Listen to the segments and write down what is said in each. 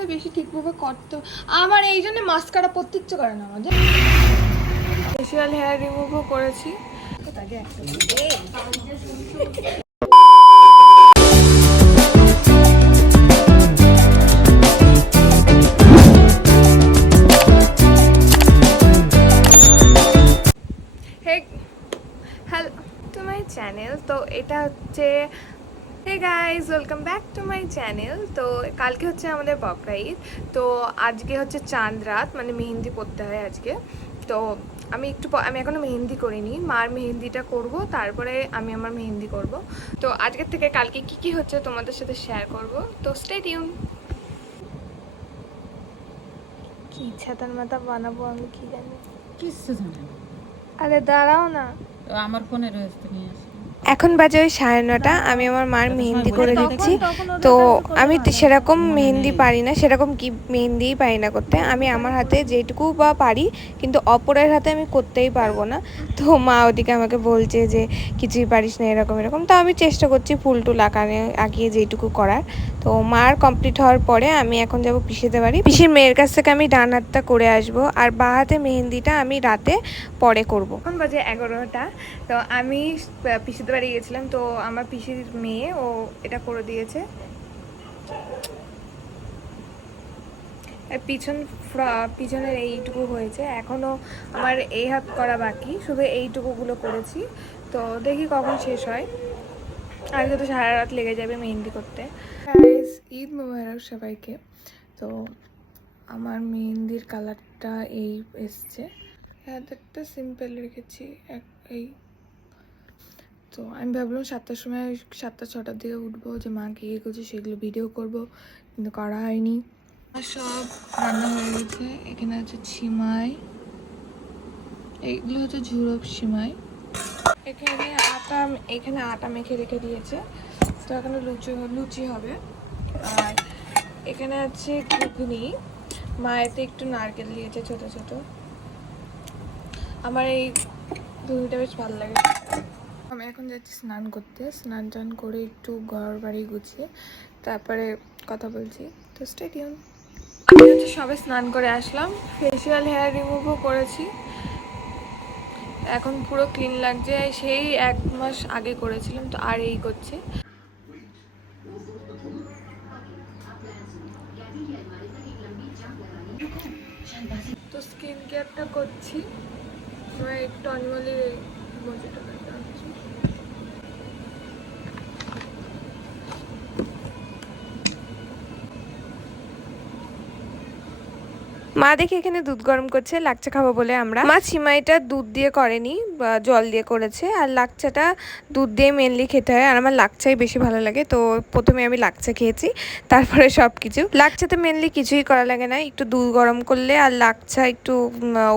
হলে বেশি ঠিকভাবে করতে। আমার এই জন্য মাস্কারা পরতে ইচ্ছে করে না আমাদের। ফেসিয়াল হেয়ার রিমুভও করেছি। Hello to my channel. তো এটা হচ্ছে, hey guys, welcome back to my channel. তো কালকে হচ্ছে আমাদের বকরা ঈদ। তো আজকে হচ্ছে চাঁদ রাত, মানে মেহেন্দি পরতে হয় আজকে। তো আমি এখনো মেহেন্দি করিনি, মার মেহেন্দিটা করব, তারপরে আমি আমার মেহেন্দি করব। তো আজকের থেকে কালকে কি কি হচ্ছে তোমাদের সাথে শেয়ার করব। তো স্টে টিউন। কি ছাতার মাথা বানাবো আমি কি জানি, কিচ্ছু জানে না। আরে দাঁড়াও না। তো আমার ফোনে রয়েছে, নিয়ে আসি। এখন বাজে ওই 9:30। আমি আমার মার মেহেন্দি করে দিচ্ছি। তো আমি সেরকম মেহেন্দি পারি না, সেরকম কি মেহেন্দিই পারি না করতে। আমি আমার হাতে যেটুকু বা পারি, কিন্তু অপরের হাতে আমি করতেই পারবো না। তো মা ওদিকে আমাকে বলছে যে কিছুই পারিস না, এরকম এরকম। তো আমি চেষ্টা করছি ফুল টুল আঁকিয়ে যেটুকু করার। তো মার কমপ্লিট হওয়ার পরে আমি এখন যাব পিসিতে বাড়ি। পিসির মেয়ের কাছ থেকে আমি ডান হাতটা করে আসবো, আর বাঁ হাতে মেহেন্দিটা আমি রাতে পরে করব। এখন বাজে 11টা। তো আমি পিসিতে বাড়ি গেছিলাম, তো আমার পিসির মেয়ে ও এটা করে দিয়েছে। পিছনের এইটুকু হয়েছে, এখনও আমার এই হাত করা বাকি, শুধু এইটুকুগুলো করেছি। তো দেখি কখন শেষ হয়। আজকে তো সারা রাত লেগে যাবে মেহেন্দি করতে। গাইস, ঈদ মোবারক সবাইকে। তো আমার মেহেন্দির কালারটা এই এসছে। একটা সিম্পল রেখেছি এই। তো আমি ভাবলাম 7টার সময়, 7টা-6টার দিকে উঠবো, যে মা কী করছে সেগুলো ভিডিও করব, কিন্তু করা হয়নি। সব রান্না হয়ে গেছে। এখানে আছে ছিমাই, এইগুলো হচ্ছে ঝুড়ো সিমাই। এখানে আটা মেখে রেখে দিয়েছে, তো এখানে লুচি হবে। আর এখানে আছে ঘুগনি, মা এতে একটু নারকেল দিয়েছে ছোট ছোট। আমার এই ঘুগনিটা বেশ ভালো লাগে। আমি এখন যাচ্ছি স্নান করতে, স্নান টান করে একটু ঘর বাড়ি গুছিয়ে তারপরে কথা বলছি। তো স্টে টিউন। আমি হচ্ছে সবে স্নান করে আসলাম, ফেসিয়াল হেয়ার রিমুভও করেছি, এখন পুরো ক্লিন লাগছে। সেই 1 মাস আগে করেছিলাম, তো আর এই করছে। তো স্কিন কেয়ারটা করছি, একটু অনমলি মজিটা করতে হচ্ছে। মা দেখি এখানে দুধ গরম করছে লাচ্চা খাবো বলে। আমরা মা সিমাইটা দুধ দিয়ে করেনি, জল দিয়ে করেছে, আর লাচ্চাটা দুধ দিয়ে মেনলি খেতে হয়, আর আমার লাচ্চাই বেশি ভালো লাগে। তো প্রথমে আমি লাচ্চা খেয়েছি, তারপরে সব কিছু। লাচ্চাতে মেনলি কিছুই করা লাগে না, একটু দুধ গরম করলে আর লাচ্চা একটু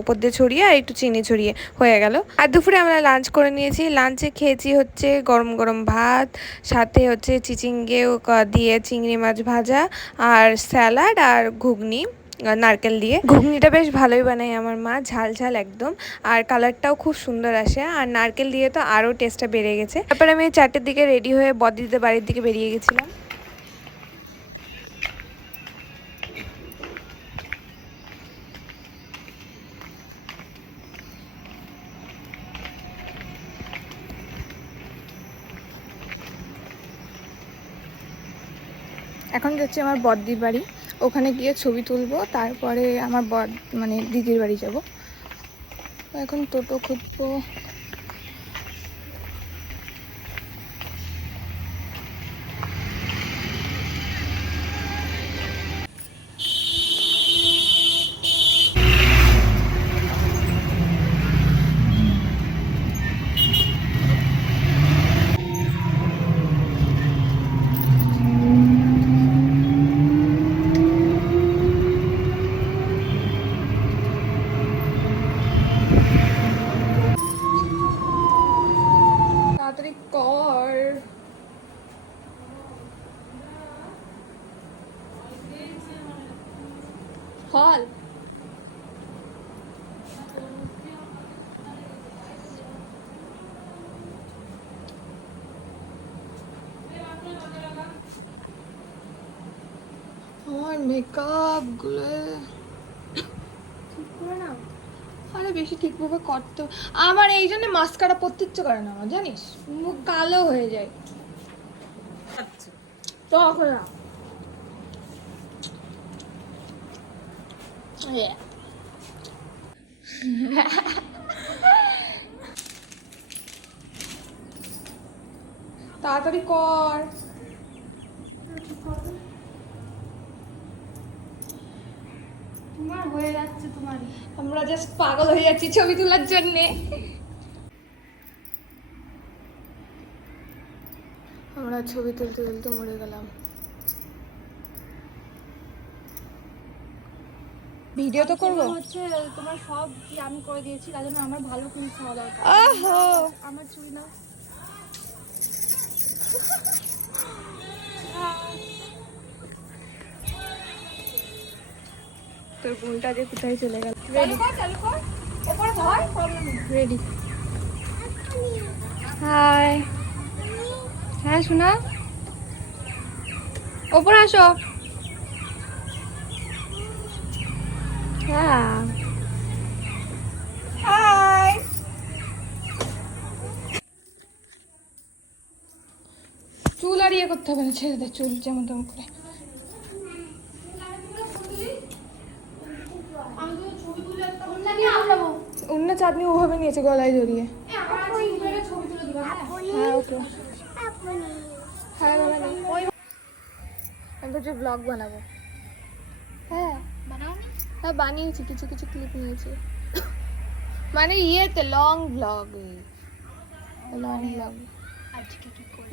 উপর দিয়ে ছড়িয়ে আর একটু চিনি ছড়িয়ে হয়ে গেল। আর দুপুরে আমরা লাঞ্চ করে নিয়েছি। লাঞ্চে খেয়েছি হচ্ছে গরম গরম ভাত, সাথে হচ্ছে চিচিঙ্গে দিয়ে চিংড়ি মাছ ভাজা, আর স্যালাড, আর ঘুগনি নারকেল দিয়ে। ঘুগনিটা বেশ ভালোই বানায় আমার মা, ঝাল ঝাল একদম, আর কালারটাও খুব সুন্দর আসে, আর নারকেল দিয়ে তো আরও টেস্টটা বেড়ে গেছে। তারপরে আমি 4টের দিকে রেডি হয়ে বদিদিদের বাড়ির দিকে বেরিয়ে গেছিলাম। এখন যাচ্ছি আমার বদ্দির বাড়ি, ওখানে গিয়ে ছবি তুলবো, তারপরে আমার মানে দিদির বাড়ি যাব। এখন টোটো খুঁজবো। তাড়াতাড়ি কর। ফল আমার মেকআপ গুলো আরে বেশি ঠিকভাবে করতে আমার এই জন্য মাস্কারা পরতে ইচ্ছে করে না আমার, জানিস মুখ কালো হয়ে যায় তখন না। তাড়াতাড়ি কর। তোমার হয়ে যাচ্ছে তোমারই। আমরা জাস্ট পাগল হয়ে যাচ্ছি ছবি তোলার জন্য। আমরা ছবি তুলতে তুলতে মরে গেলাম। ভিডিও তো করবো। হচ্ছে তোমার সব কি আমি করে দিয়েছি, তার জন্য আমার ভালো করে খাওয়া দরকার। ওহো আমার চুরি না। তোর বোনটা যে কোথায় চলে গেল। চালু কর চালু কর, এরপরে ধর, প্রবলেম নেই। রেডি। হাই। হ্যাঁ শোনা, ওপর আসো। হ্যাঁ হাই। চুল আর ইয়ে করতে হবে না, ছেড়ে দে চুল যেমন তেমন করে। আমি তো ছবি তুলে একটা অন্য নিয়ে আসবো। অন্য চাঁদনি ওভাবে নিয়েছে গলায় জড়িয়ে। আমার আছে ইউটিউবে ছবি তুলে দিবা। হ্যাঁ ওকে। হ্যাঁ বাবা ওই আমি তো ব্লগ বানাবো। হ্যাঁ বানাও না। হ্যাঁ বানিয়েছি, কিছু কিছু ক্লিপ নিয়েছি, মানে ইয়েতে লং ব্লগ। লং ব্লগ আজকে কি করব?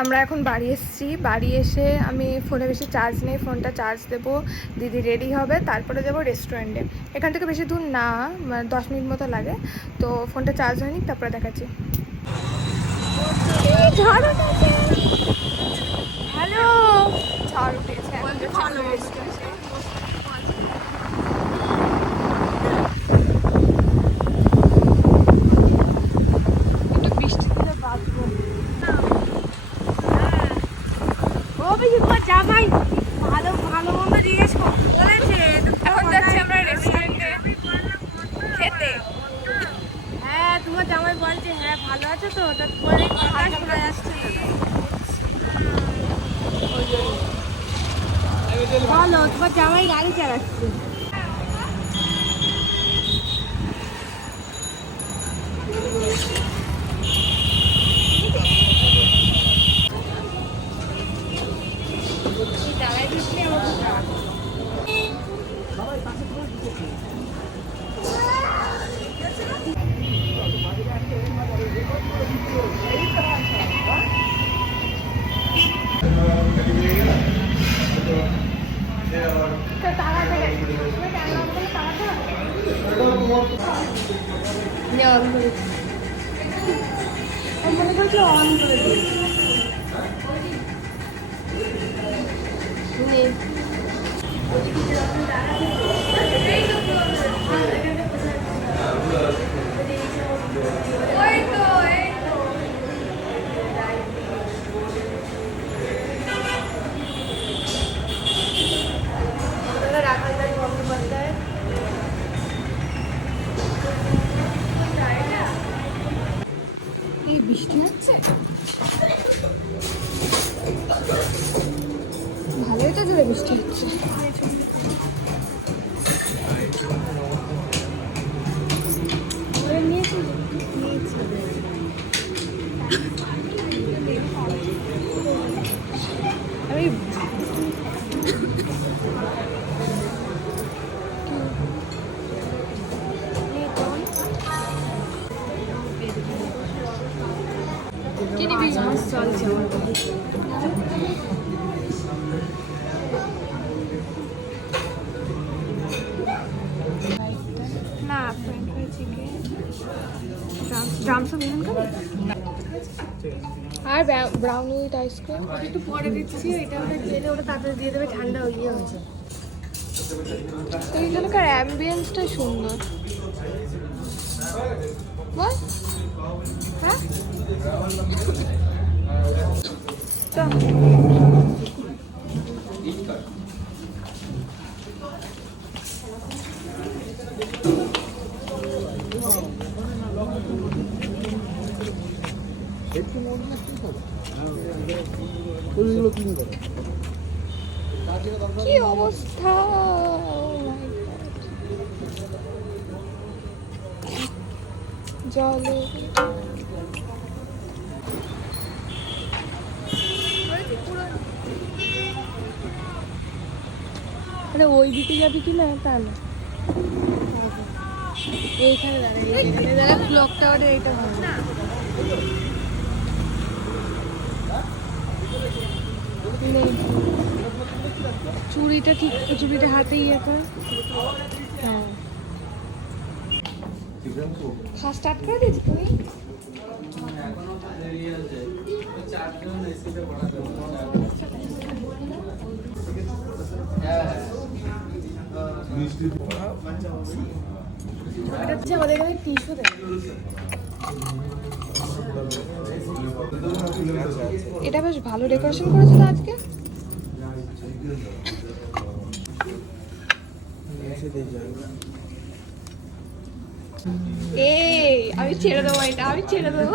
আমরা এখন বাড়ি এসেছি। বাড়ি এসে আমি ফোনে বেশি চার্জ নেই, ফোনটা চার্জ দেবো, দিদি রেডি হবে, তারপরে যাবো রেস্টুরেন্টে। এখান থেকে বেশি দূর না, 10 মিনিট মতো লাগে। তো ফোনটা চার্জ হয়নি, তারপরে দেখাচ্ছি। হ্যালো, ঝড় উঠেছে। একটু বৃষ্টিতে বাঁচবো। জামাই ভালো ভালো মন্দ জিজ্ঞেস বলেছে। এখন যাচ্ছি আমরা রেস্টুরেন্টে খেতে। হ্যাঁ তোমার জামাই বলছে হ্যাঁ ভালো আছো তো, তা তোমার এই কথা শোনা যাচ্ছে না। ভালো, তোমার জামাই গাড়ি চালাচ্ছে। মনে করছি অন করে দিই। এই বৃষ্টি হচ্ছে, ভালোই তো জোরে বৃষ্টি হচ্ছে। আমি কি নিবি? চলছে না, ফ্রেঞ্চ ফ্রাই চিকেন, ড্রামসও বেগুন খাবে আর ব্রাউনি উইথ আইসক্রিম। একটু পরে দিচ্ছি, এটা ওটা খেলে ওটা তাড়াতাড়ি দিয়ে দেবে, ঠান্ডা হয়ে হয়েছে। তো এইখানকার অ্যাম্বিয়েন্সটা সুন্দর। বল হ্যাঁ চল। কি অবস্থা জলে আরে ওই দিকে যাবি কি না তা না, এইখানে দাঁড়া ক্লক টাওয়ারে এইটা ভালো না। চুড়িটা ঠিক, চুড়িটা হাতে ইয়ে কর। হ্যাঁ স্টার্ট করে দিয়েছি তুমি। আমাদের এখানে টিস্যু দেয়। এটা বেশ ভালো ডেকোরেশন করেছো তো আজকে। এই আমি ছেড়ে দেবো, এটা আমি ছেড়ে দেবো।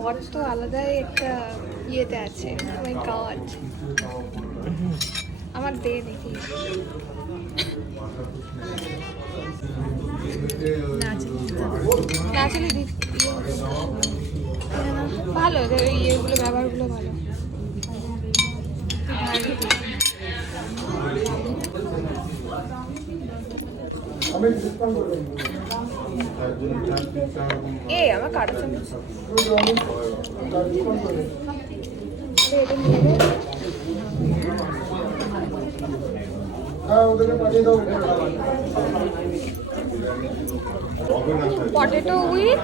বর তো আলাদাই একটা ইয়েতে আছে। মাই গড, আমার দে দেখি। নাচলে ভালো, ইয়েগুলো ব্যবহারগুলো ভালো। এ আমার কাটা চামচ potato with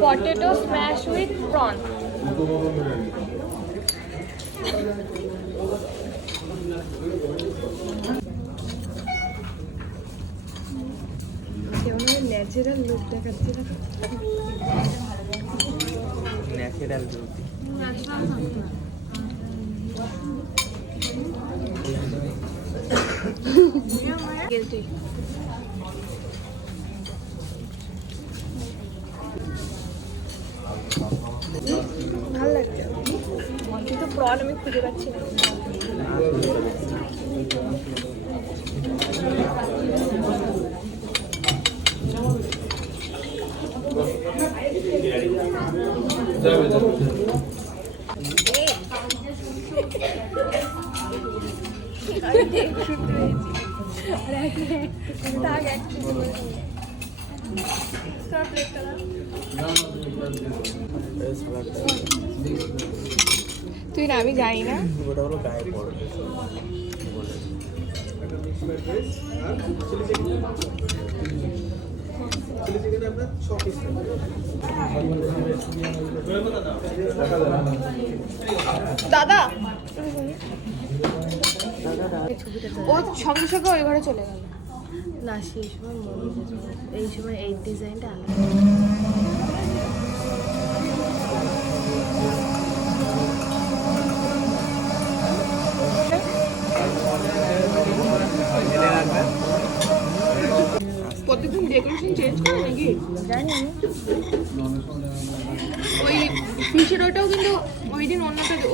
potato smash with prawn. Natural look দেখাচ্ছে না, ন্যাচারাল গিলটি। ভালো লাগছে কিন্তু প্রন আমি খুঁজে পাচ্ছি না। তুই না, আমি জানি না। ওটা হলো গায়ে পড়বে। দাদা ও সঙ্গে সঙ্গে ওই ঘরে চলে গেল। না সেই সময় মনে হয়েছে, এই সময় এই ডিজাইনটা আলাদা। প্রত্যেকদিন ডেকোরেশন চেঞ্জ করে নাকি জানি আমি। ওই ফিশের ওটাও কিন্তু ওই দিন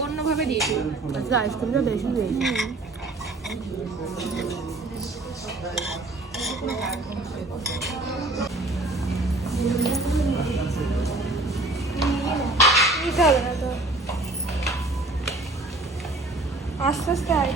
অন্যভাবে দিয়েছিল। আজকে আইসক্রিমটা বেশি দিয়েছি। নিতে হবে না তো, আস্তে আস্তে আয়।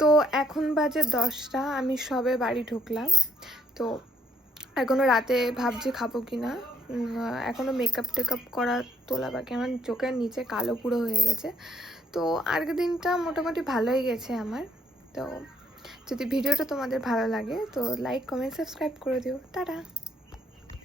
তো এখন বাজে 10টা, আমি সবে বাড়ি ঢুকলাম। তো এখনও রাতে ভাবছি খাবো কি না। এখনও মেকআপ টেকআপ করা তোলা বাকি, আমার চোখের নিচে কালো পুরো হয়ে গেছে। তো আজকের দিনটা মোটামুটি ভালোই গেছে আমার। তো যদি ভিডিওটা তোমাদের ভালো লাগে তো লাইক কমেন্ট সাবস্ক্রাইব করে দিও। টাটা।